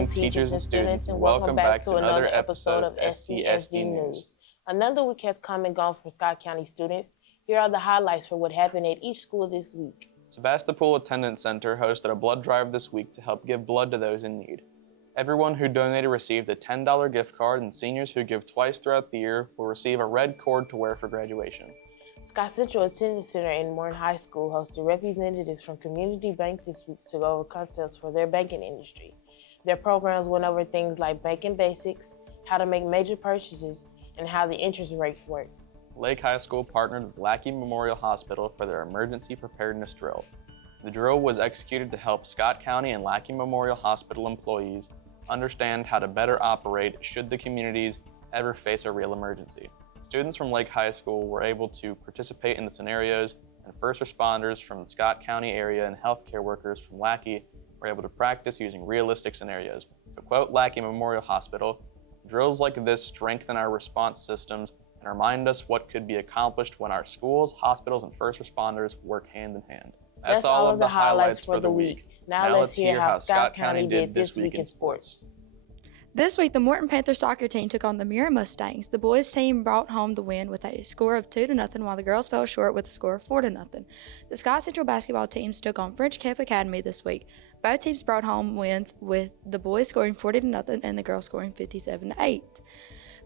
afternoon, teachers and students, and welcome back to another episode of SCSD News. Another week has come and gone for Scott County students. Here are the highlights for what happened at each school this week. Sebastopol Attendance Center hosted a blood drive this week to help give blood to those in need. Everyone who donated received a $10 gift card, and seniors who give twice throughout the year will receive a red cord to wear for graduation. Scott Central Attendance Center in Morton High School hosted representatives from Community Bank this week to go over concepts for their banking industry. Their programs went over things like banking basics, how to make major purchases, and how the interest rates work. Lake High School partnered with Lackey Memorial Hospital for their emergency preparedness drill. The drill was executed to help Scott County and Lackey Memorial Hospital employees understand how to better operate should the communities ever face a real emergency. Students from Lake High School were able to participate in the scenarios, and first responders from the Scott County area and healthcare workers from Lackey were able to practice using realistic scenarios. To quote Lackey Memorial Hospital, "Drills like this strengthen our response systems and remind us what could be accomplished when our schools, hospitals, and first responders work hand in hand." That's all of the highlights for the week. Now let's hear how Scott County did this week in sports. This week, the Morton Panthers soccer team took on the Mira Mustangs. The boys' team brought home the win with a score of 2-0, while the girls fell short with a score of 4-0. The Scott Central basketball teams took on French Camp Academy this week. Both teams brought home wins, with the boys scoring 40-0 and the girls scoring 57-8.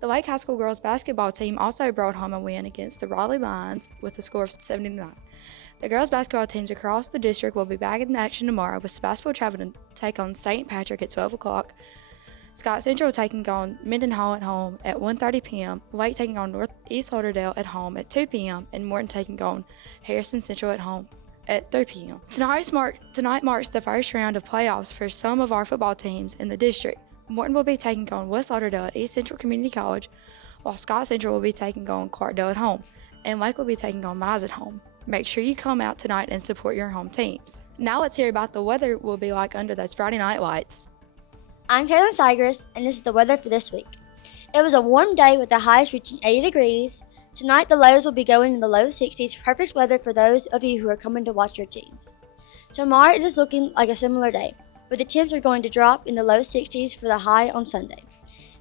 The Lake High School girls basketball team also brought home a win against the Raleigh Lions with a score of 79. The girls basketball teams across the district will be back in action tomorrow, with Sebastopol traveling to take on St. Patrick at 12 o'clock. Scott Central taking on Mendenhall at home at 1:30 p.m., Lake taking on Northeast Lauderdale at home at 2 p.m., and Morton taking on Harrison Central at home at 3 p.m. Tonight marks the first round of playoffs for some of our football teams in the district. Morton will be taking on West Lauderdale at East Central Community College, while Scott Central will be taking on Clarkdale at home, and Lake will be taking on Mize at home. Make sure you come out tonight and support your home teams. Now let's hear about the weather will be like under those Friday night lights. I'm Kaylin Sigris, and this is the weather for this week. It was a warm day with the highs reaching 80 degrees. Tonight, the lows will be going in the low 60s, perfect weather for those of you who are coming to watch your teams. Tomorrow, it is looking like a similar day, but the temps are going to drop in the low 60s for the high on Sunday.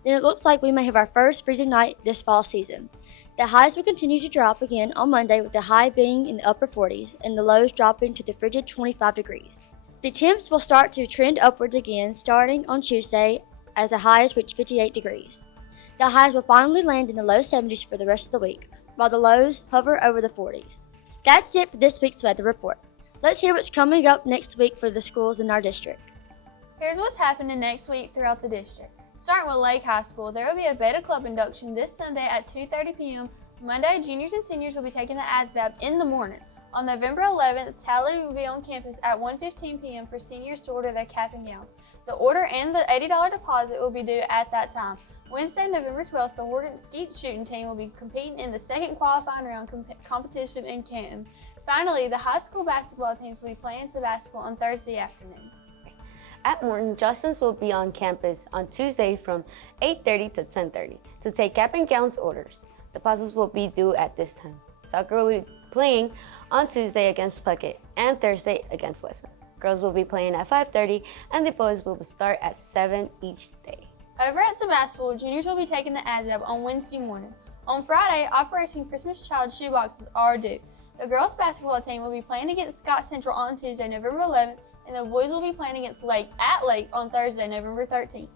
Then it looks like we may have our first freezing night this fall season. The highs will continue to drop again on Monday, with the high being in the upper 40s and the lows dropping to the frigid 25 degrees. The temps will start to trend upwards again starting on Tuesday as the highs reach 58 degrees. The highs will finally land in the low 70s for the rest of the week, while the lows hover over the 40s. That's it for this week's weather report. Let's hear what's coming up next week for the schools in our district. Here's what's happening next week throughout the district. Starting with Lake High School, there will be a Beta Club induction this Sunday at 2:30 p.m. Monday, juniors and seniors will be taking the ASVAB in the morning. On November 11th, tally will be on campus at 1:15 p.m. for seniors to order their cap and gowns. The order and the $80 deposit will be due at that time. Wednesday, November 12th, the Horton Skeet shooting team will be competing in the second qualifying round competition in Canton. Finally, the high school basketball teams will be playing Sebastopol on Thursday afternoon. At Morton, Justins will be on campus on Tuesday from 8:30 to 10:30 to take cap and gowns orders. Deposits will be due at this time. Soccer will be playing on Tuesday against Puckett and Thursday against Weston. Girls will be playing at 5:30 and the boys will start at 7 each day. Over at Sebastopol, juniors will be taking the ASVAB on Wednesday morning. On Friday, Operation Christmas Child shoeboxes are due. The girls basketball team will be playing against Scott Central on Tuesday, November 11th, and the boys will be playing against Lake at Lake on Thursday, November 13th.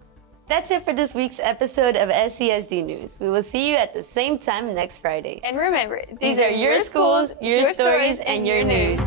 That's it for this week's episode of SCSD News. We will see you at the same time next Friday. And remember, these are your schools, your stories, and your news.